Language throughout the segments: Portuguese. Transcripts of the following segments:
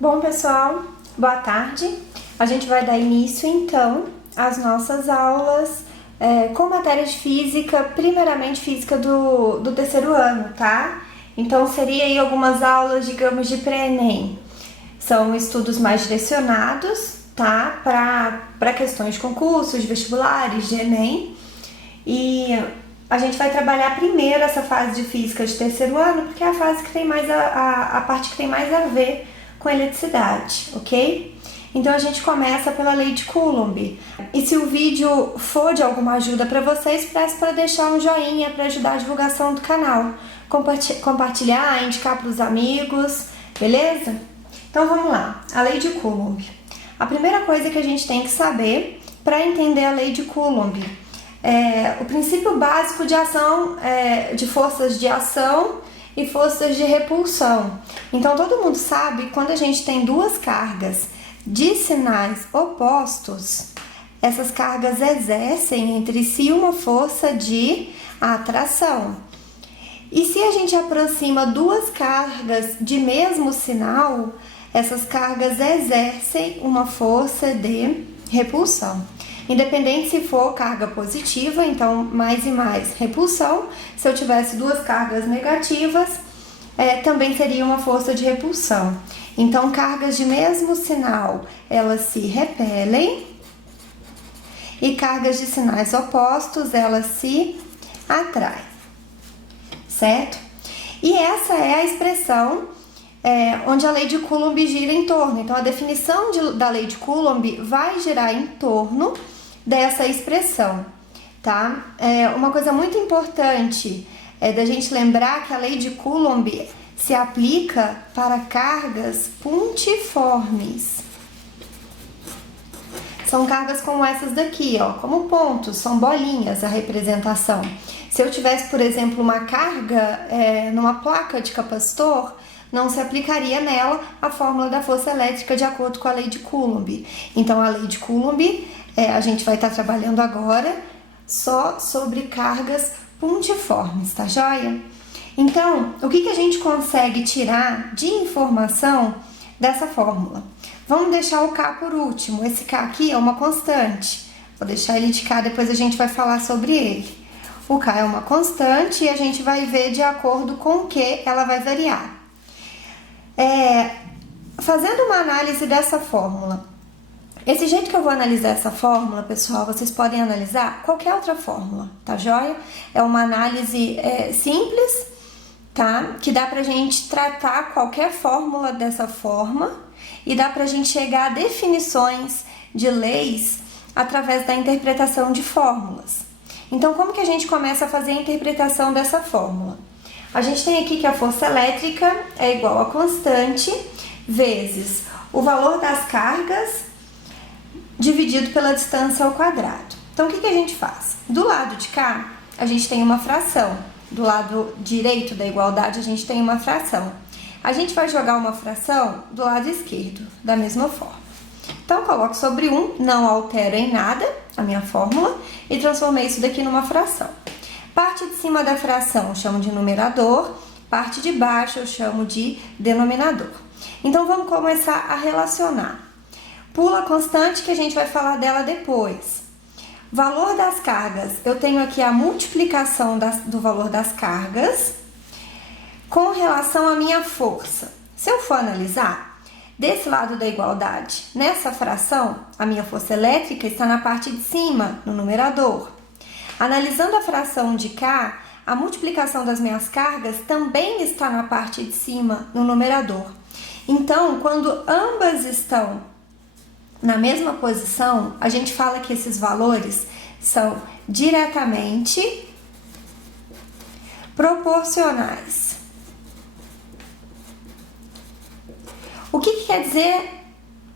Bom, pessoal, boa tarde. A gente vai dar início, então, às nossas aulas com matéria de física, primeiramente física do terceiro ano, tá? Então, seria aí algumas aulas, digamos, de pré-ENEM. São estudos mais direcionados, tá? Para questões de concursos, de vestibulares, de ENEM. E a gente vai trabalhar primeiro essa fase de física de terceiro ano, porque é a fase que tem mais a parte que tem mais a ver com eletricidade, ok? Então a gente começa pela lei de Coulomb. E se o vídeo for de alguma ajuda para vocês, peço para deixar um joinha para ajudar a divulgação do canal, compartilhar, indicar para os amigos, beleza? Então vamos lá, a lei de Coulomb. A primeira coisa que a gente tem que saber para entender a lei de Coulomb é o princípio básico de ação, de forças de ação e forças de repulsão. Então todo mundo sabe que quando a gente tem duas cargas de sinais opostos, essas cargas exercem entre si uma força de atração. E se a gente aproxima duas cargas de mesmo sinal, essas cargas exercem uma força de repulsão. Independente se for carga positiva, então mais e mais repulsão. Se eu tivesse duas cargas negativas, também seria uma força de repulsão. Então, cargas de mesmo sinal, elas se repelem, e cargas de sinais opostos, elas se atraem, certo? E essa é a expressão onde a lei de Coulomb gira em torno. Então, a definição da lei de Coulomb vai girar em torno dessa expressão, tá? Uma coisa muito importante da gente lembrar que a lei de Coulomb se aplica para cargas puntiformes. São cargas como essas daqui, ó, como pontos, são bolinhas a representação. Se eu tivesse, por exemplo, uma carga numa placa de capacitor, não se aplicaria nela a fórmula da força elétrica de acordo com a lei de Coulomb. Então, a lei de Coulomb, a gente vai estar trabalhando agora só sobre cargas puntiformes, tá joia? Então, o que a gente consegue tirar de informação dessa fórmula? Vamos deixar o K por último. Esse K aqui é uma constante. Vou deixar ele de K, depois a gente vai falar sobre ele. O K é uma constante e a gente vai ver de acordo com o que ela vai variar. Fazendo uma análise dessa fórmula, esse jeito que eu vou analisar essa fórmula, pessoal, vocês podem analisar qualquer outra fórmula, tá joia? É uma análise simples, tá? Que dá pra gente tratar qualquer fórmula dessa forma e dá pra gente chegar a definições de leis através da interpretação de fórmulas. Então, como que a gente começa a fazer a interpretação dessa fórmula? A gente tem aqui que a força elétrica é igual a constante vezes o valor das cargas dividido pela distância ao quadrado. Então, o que a gente faz? Do lado de cá, a gente tem uma fração. Do lado direito da igualdade, a gente tem uma fração. A gente vai jogar uma fração do lado esquerdo, da mesma forma. Então, coloco sobre 1, não altero em nada a minha fórmula e transformei isso daqui numa fração. Parte de cima da fração eu chamo de numerador, parte de baixo eu chamo de denominador. Então, vamos começar a relacionar. Pula a constante que a gente vai falar dela depois. Valor das cargas, eu tenho aqui a multiplicação do valor das cargas com relação à minha força. Se eu for analisar, desse lado da igualdade, nessa fração, a minha força elétrica está na parte de cima, no numerador. Analisando a fração de cá, a multiplicação das minhas cargas também está na parte de cima, no numerador. Então, quando ambas estão na mesma posição, a gente fala que esses valores são diretamente proporcionais. O que quer dizer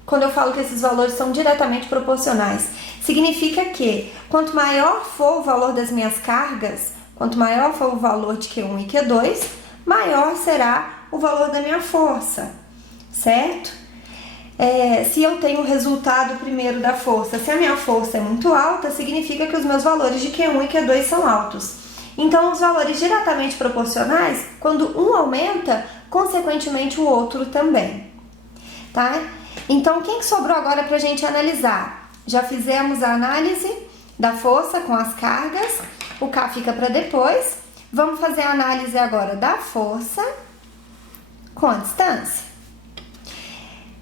quando eu falo que esses valores são diretamente proporcionais? Significa que quanto maior for o valor das minhas cargas, quanto maior for o valor de Q1 e Q2, maior será o valor da minha força, certo? Se eu tenho o resultado primeiro da força, se a minha força é muito alta, significa que os meus valores de Q1 e Q2 são altos. Então, os valores diretamente proporcionais, quando um aumenta, consequentemente o outro também. tá? Então, quem que sobrou agora pra gente analisar? Já fizemos a análise da força com as cargas, o K fica para depois. Vamos fazer a análise agora da força com a distância.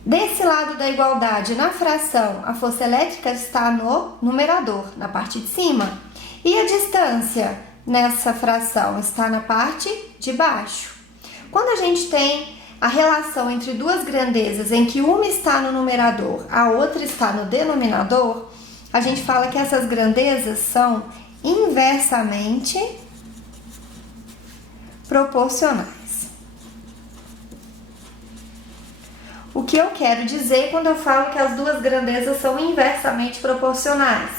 Desse lado da igualdade, na fração, a força elétrica está no numerador, na parte de cima. E a distância nessa fração está na parte de baixo. Quando a gente tem a relação entre duas grandezas em que uma está no numerador, a outra está no denominador, a gente fala que essas grandezas são inversamente proporcionais. O que eu quero dizer quando eu falo que as duas grandezas são inversamente proporcionais?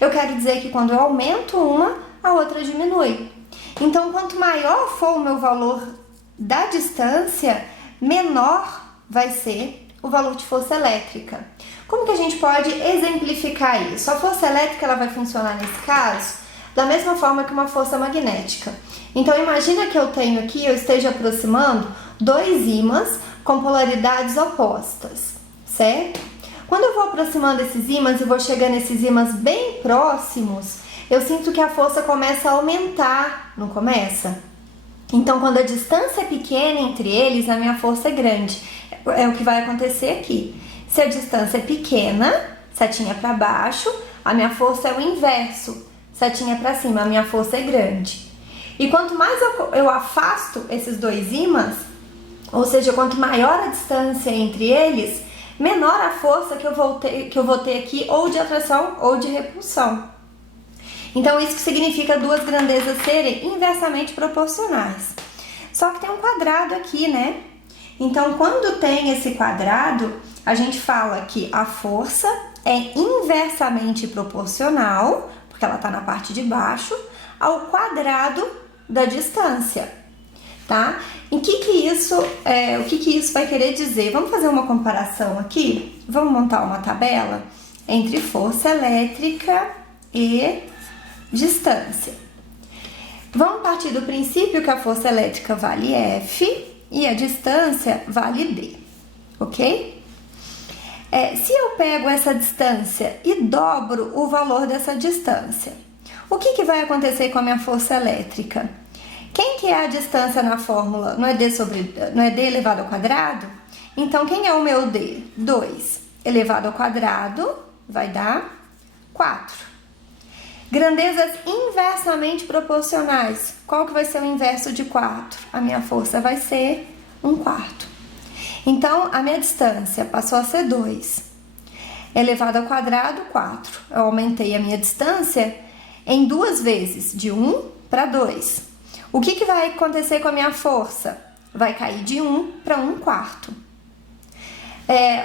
Eu quero dizer que quando eu aumento uma, a outra diminui. Então, quanto maior for o meu valor da distância, menor vai ser o valor de força elétrica. Como que a gente pode exemplificar isso? A força elétrica ela vai funcionar nesse caso da mesma forma que uma força magnética. Então, imagina que eu tenho aqui, eu esteja aproximando dois ímãs com polaridades opostas, certo? Quando eu vou aproximando esses ímãs e vou chegando nesses ímãs bem próximos, eu sinto que a força começa a aumentar, não começa? Então, quando a distância é pequena entre eles, a minha força é grande. É o que vai acontecer aqui. Se a distância é pequena, setinha para baixo, a minha força é o inverso, setinha para cima, a minha força é grande. E quanto mais eu afasto esses dois ímãs, ou seja, quanto maior a distância entre eles, menor a força que eu vou ter aqui, ou de atração ou de repulsão. Então, isso que significa duas grandezas serem inversamente proporcionais. Só que tem um quadrado aqui, né? Então, quando tem esse quadrado, a gente fala que a força é inversamente proporcional, porque ela está na parte de baixo, ao quadrado da distância, tá? O que isso vai querer dizer? Vamos fazer uma comparação aqui? Vamos montar uma tabela entre força elétrica e distância. Vamos partir do princípio que a força elétrica vale F e a distância vale D, ok? Se eu pego essa distância e dobro o valor dessa distância, o que vai acontecer com a minha força elétrica? Quem que é a distância na fórmula? Não é D elevado ao quadrado? Então, quem é o meu D? 2 elevado ao quadrado vai dar 4. Grandezas inversamente proporcionais. Qual que vai ser o inverso de 4? A minha força vai ser 1/4. Então, a minha distância passou a ser 2 elevado ao quadrado, 4. Eu aumentei a minha distância em 2 vezes, de 1 para 2. O que vai acontecer com a minha força? Vai cair de 1 para 1/4.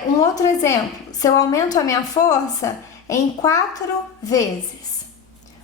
Um outro exemplo, se eu aumento a minha força em 4 vezes,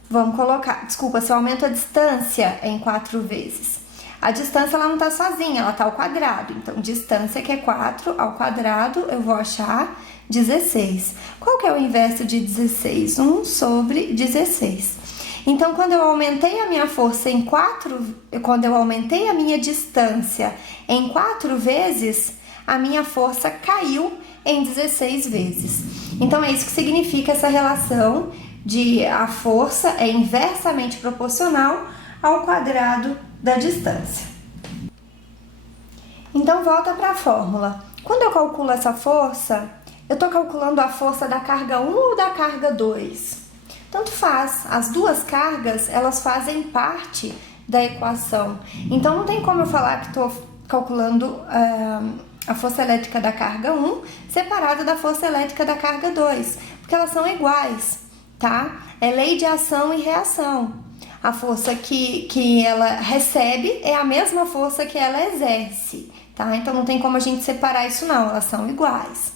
vamos colocar, se eu aumento a distância em 4 vezes, a distância ela não está sozinha, ela está ao quadrado, então distância que é 4 ao quadrado, eu vou achar 16. Qual que é o inverso de 16? 1 sobre 16. Então, quando eu aumentei a minha força em 4, quando eu aumentei a minha distância em 4 vezes, a minha força caiu em 16 vezes. Então, é isso que significa essa relação de a força é inversamente proporcional ao quadrado da distância. Então, volta para a fórmula. Quando eu calculo essa força, eu estou calculando a força da carga 1 ou da carga 2? Tanto faz, as duas cargas, elas fazem parte da equação. Então, não tem como eu falar que estou calculando a força elétrica da carga 1 separada da força elétrica da carga 2, porque elas são iguais, tá? É lei de ação e reação. A força que ela recebe é a mesma força que ela exerce, tá? Então, não tem como a gente separar isso não, elas são iguais.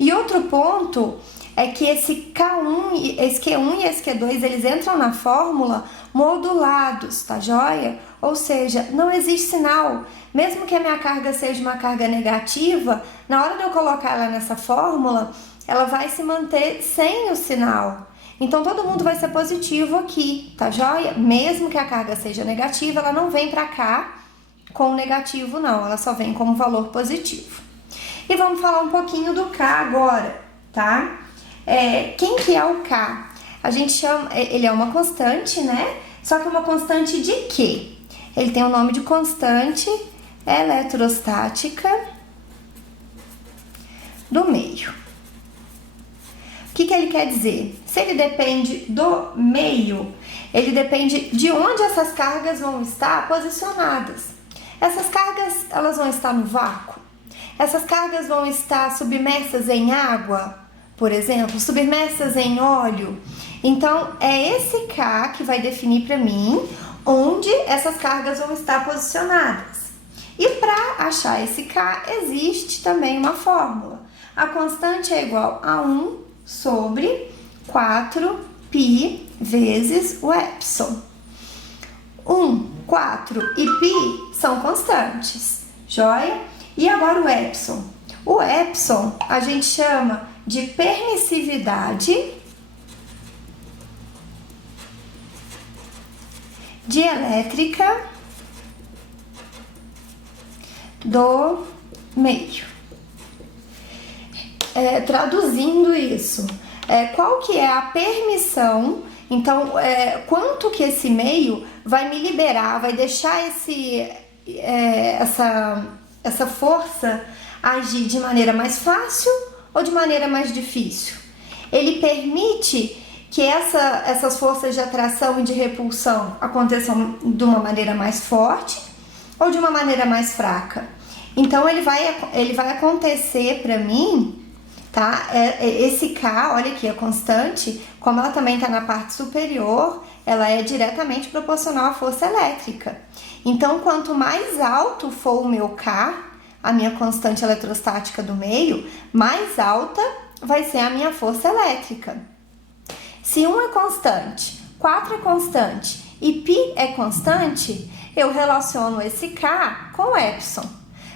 E outro ponto é que esse Q1 e esse Q2, eles entram na fórmula modulados, tá joia? Ou seja, não existe sinal. Mesmo que a minha carga seja uma carga negativa, na hora de eu colocar ela nessa fórmula, ela vai se manter sem o sinal. Então, todo mundo vai ser positivo aqui, tá joia? Mesmo que a carga seja negativa, ela não vem pra cá com negativo não, ela só vem como valor positivo. E vamos falar um pouquinho do K agora, tá? Quem que é o K? A gente chama, ele é uma constante, né? Só que uma constante de quê? Ele tem o nome de constante eletrostática do meio. O que ele quer dizer? Se ele depende do meio, ele depende de onde essas cargas vão estar posicionadas. Essas cargas, elas vão estar no vácuo? Essas cargas vão estar submersas em água, por exemplo, submersas em óleo? Então, é esse K que vai definir para mim onde essas cargas vão estar posicionadas. E para achar esse K, existe também uma fórmula. A constante é igual a 1 sobre 4π vezes o epsilon. 1, 4 e π são constantes, joia? E agora o epsilon. O epsilon a gente chama de permissividade dielétrica do meio. Traduzindo isso, qual que é a permissão? Então, quanto que esse meio vai me liberar, vai deixar essa força agir de maneira mais fácil ou de maneira mais difícil? Ele permite que essas forças de atração e de repulsão aconteçam de uma maneira mais forte ou de uma maneira mais fraca. Então, ele vai acontecer para mim, tá? Esse K, olha aqui, a constante, como ela também está na parte superior, ela é diretamente proporcional à força elétrica. Então, quanto mais alto for o meu K, a minha constante eletrostática do meio, mais alta vai ser a minha força elétrica. Se 1 é constante, 4 é constante e π é constante, eu relaciono esse K com epsilon,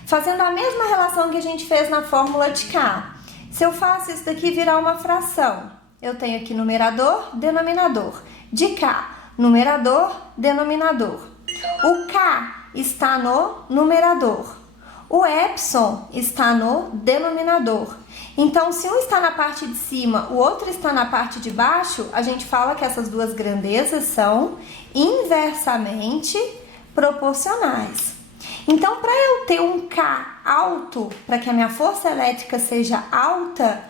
fazendo a mesma relação que a gente fez na fórmula de K. Se eu faço isso daqui virar uma fração, eu tenho aqui numerador, denominador. De K, numerador, denominador. O K está no numerador. O epsilon está no denominador. Então, se um está na parte de cima, o outro está na parte de baixo, a gente fala que essas duas grandezas são inversamente proporcionais. Então, para eu ter um K alto, para que a minha força elétrica seja alta,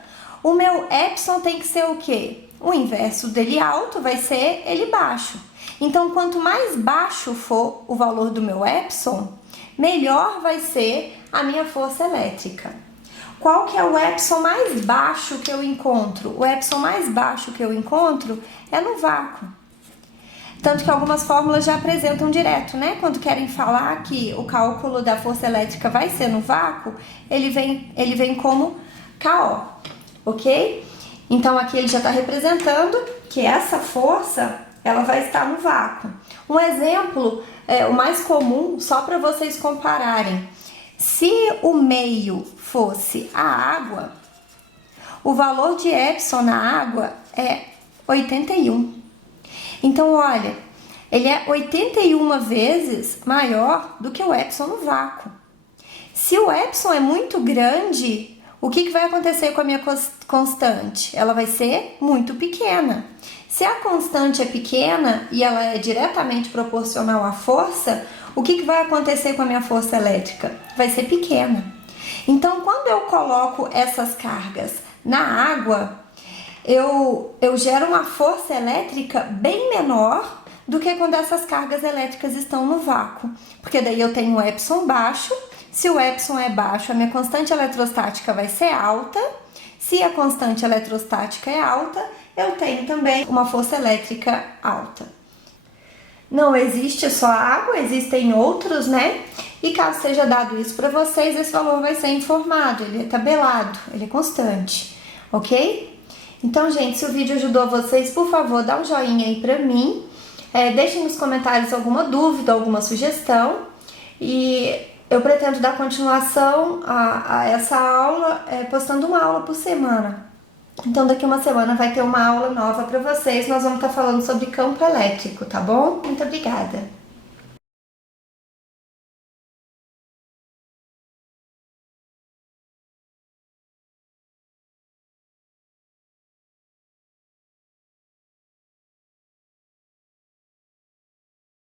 o meu epsilon tem que ser o quê? O inverso dele alto vai ser ele baixo. Então, quanto mais baixo for o valor do meu epsilon, melhor vai ser a minha força elétrica. Qual que é o epsilon mais baixo que eu encontro? O epsilon mais baixo que eu encontro é no vácuo. Tanto que algumas fórmulas já apresentam direto, né? Quando querem falar que o cálculo da força elétrica vai ser no vácuo, ele vem como KO, ok? Então, aqui ele já está representando que essa força, ela vai estar no vácuo. Um exemplo, o mais comum, só para vocês compararem. Se o meio fosse a água, o valor de epsilon na água é 81. Então, olha, ele é 81 vezes maior do que o epsilon no vácuo. Se o epsilon é muito grande, o que vai acontecer com a minha constante? Ela vai ser muito pequena. Se a constante é pequena e ela é diretamente proporcional à força, o que vai acontecer com a minha força elétrica? Vai ser pequena. Então, quando eu coloco essas cargas na água, eu gero uma força elétrica bem menor do que quando essas cargas elétricas estão no vácuo. Porque daí eu tenho um epsilon baixo. Se o epsilon é baixo, a minha constante eletrostática vai ser alta. Se a constante eletrostática é alta, eu tenho também uma força elétrica alta. Não existe só a água, existem outros, né? E caso seja dado isso para vocês, esse valor vai ser informado, ele é tabelado, ele é constante, ok? Então, gente, se o vídeo ajudou vocês, por favor, dá um joinha aí pra mim. Deixem nos comentários alguma dúvida, alguma sugestão. E eu pretendo dar continuação a essa aula, postando uma aula por semana. Então, daqui uma semana vai ter uma aula nova pra vocês. Nós vamos estar falando sobre campo elétrico, tá bom? Muito obrigada!